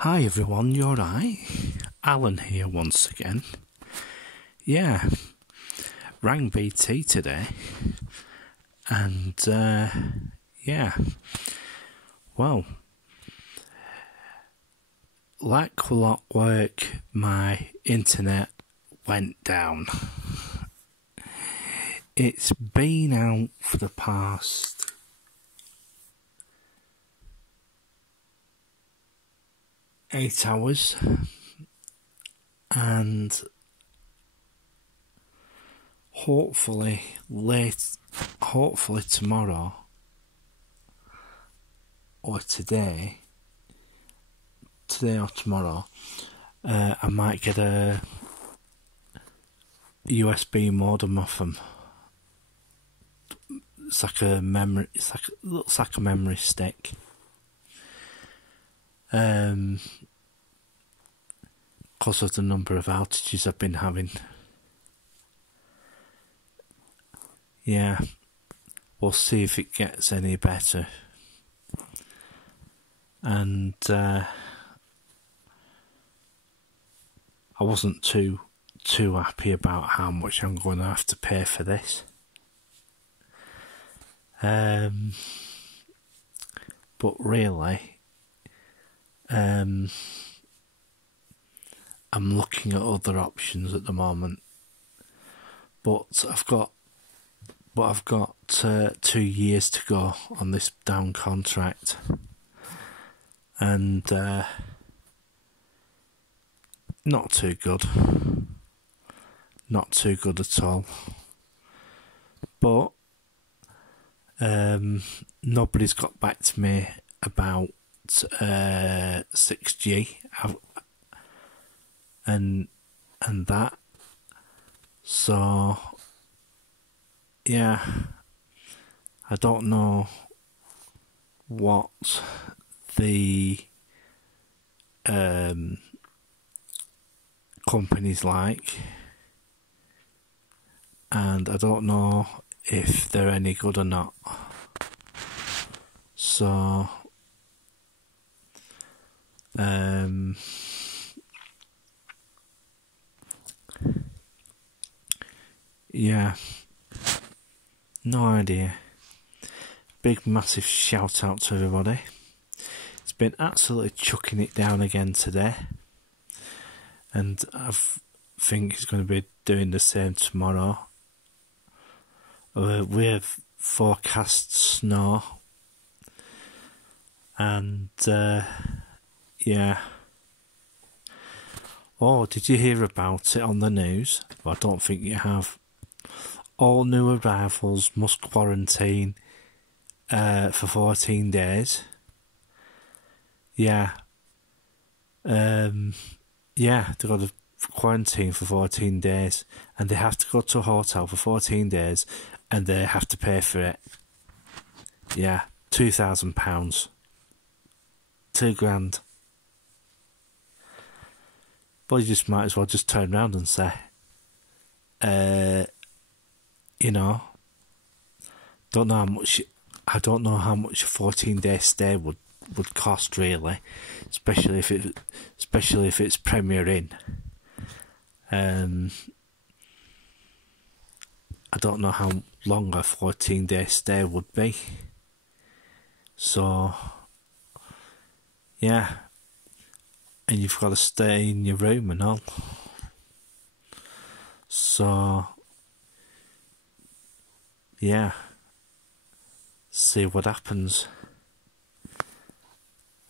Hi everyone, you alright? Alan here once again. Yeah, rang BT today, and yeah, well, like clockwork, my internet went down. It's been out for the past 8 hours, and hopefully tomorrow or today or tomorrow, I might get a USB modem off them. It's like a memory. Looks like a memory stick. Because of the number of outages I've been having. Yeah, we'll see if it gets any better. And I wasn't too happy about how much I'm going to have to pay for this. But really, I'm looking at other options at the moment. But I've got 2 years to go on this down contract, and not too good at all. But nobody's got back to me about 6G and that. So yeah, I don't know what the company's like, and I don't know if they're any good or not. So yeah, no idea. Big massive shout out to everybody. It's been absolutely chucking it down again today, and I think it's going to be doing the same tomorrow. We've forecast snow, and yeah. Oh, did you hear about it on the news? Well, I don't think you have. All new arrivals must quarantine for 14 days. Yeah. Yeah, they've got to quarantine for 14 days, and they have to go to a hotel for 14 days, and they have to pay for it. Yeah, £2,000. £2,000. But you just might as well just turn around and say, you know, I don't know how much a 14-day stay would cost really, especially if it's Premier Inn. I don't know how long a 14-day stay would be. So yeah, and you've got to stay in your room and all. So yeah, see what happens.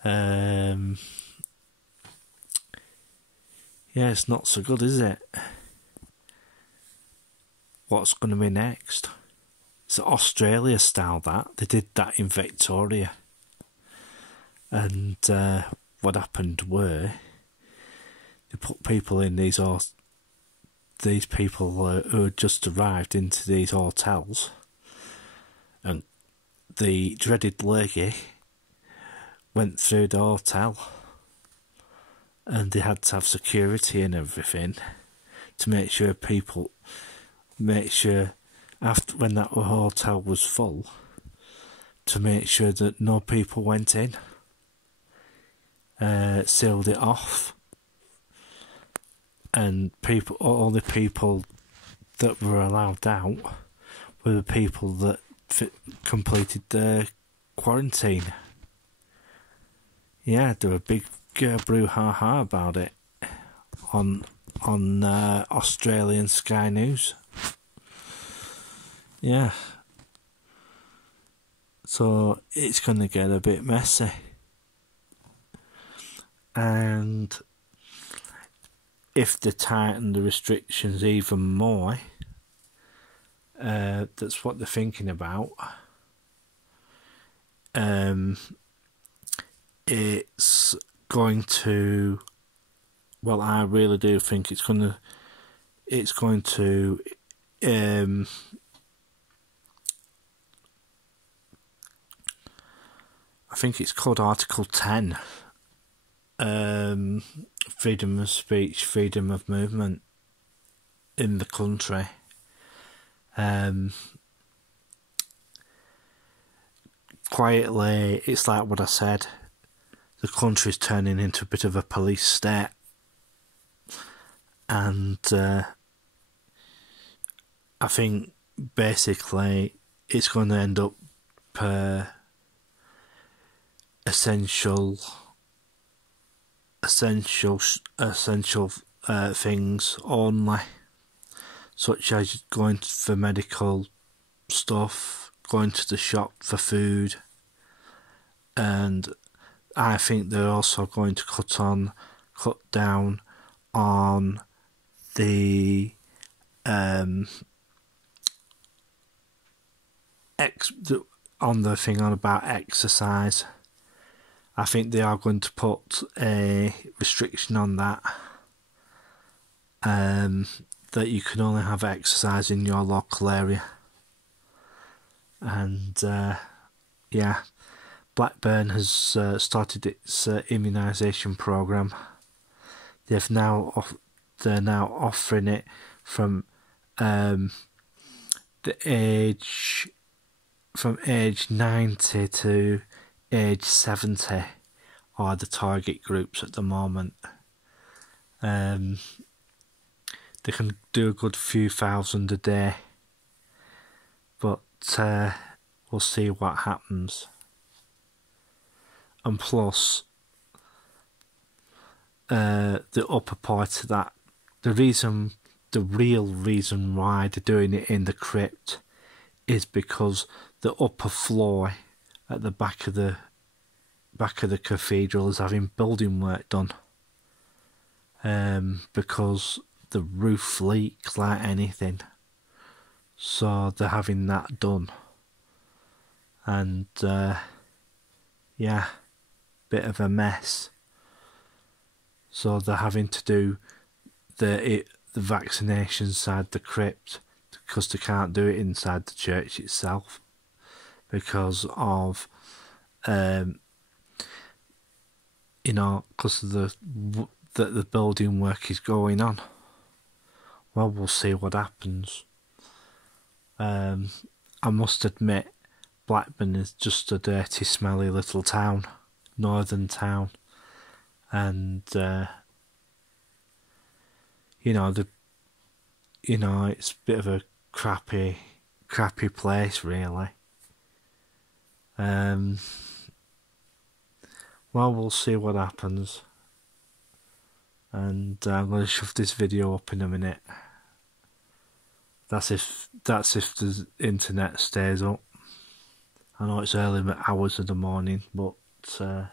Yeah, it's not so good, is it? What's going to be next? It's Australia style that. They did that in Victoria. And what happened were they put people in these people who had just arrived into these hotels, and the dreaded lady went through the hotel, and they had to have security and everything to make sure after when that hotel was full, to make sure that no people went in. sealed it off, and all the people that were allowed out were the people that completed their quarantine. Yeah, there were a big brouhaha about it on Australian Sky News. Yeah. So it's going to get a bit messy. And if they tighten the restrictions even more, that's what they're thinking about. It's going to, well, I really do think it's going to I think it's called Article 10, freedom of speech, freedom of movement in the country. Quietly, it's like what I said, the country's turning into a bit of a police state, and I think basically it's going to end up essential things only, such as going for medical stuff, going to the shop for food, and I think they're also going to cut down on the on the thing on about exercise. I think they are going to put a restriction on that, that you can only have exercise in your local area. And yeah, Blackburn has started its immunisation programme. They're now offering it from age 90 to age 70 are the target groups at the moment. They can do a good few thousand a day, but we'll see what happens. And plus, the upper part of that, the real reason why they're doing it in the crypt is because the upper floor at the back of the cathedral is having building work done, because the roof leaks like anything, so they're having that done. And yeah, bit of a mess. So they're having to do the vaccination side the crypt, because they can't do it inside the church itself because of because of the building work is going on. Well, we'll see what happens. I must admit, Blackburn is just a dirty, smelly little town, northern town, and it's a bit of a crappy place, really. Well, we'll see what happens, and I'm going to shove this video up in a minute. That's if the internet stays up. I know it's early hours of the morning, but I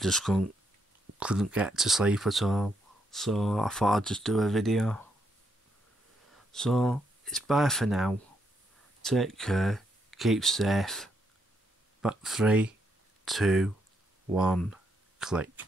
just couldn't get to sleep at all, so I thought I'd just do a video. So it's bye for now. Take care. Keep safe. But 3, 2, 1, click.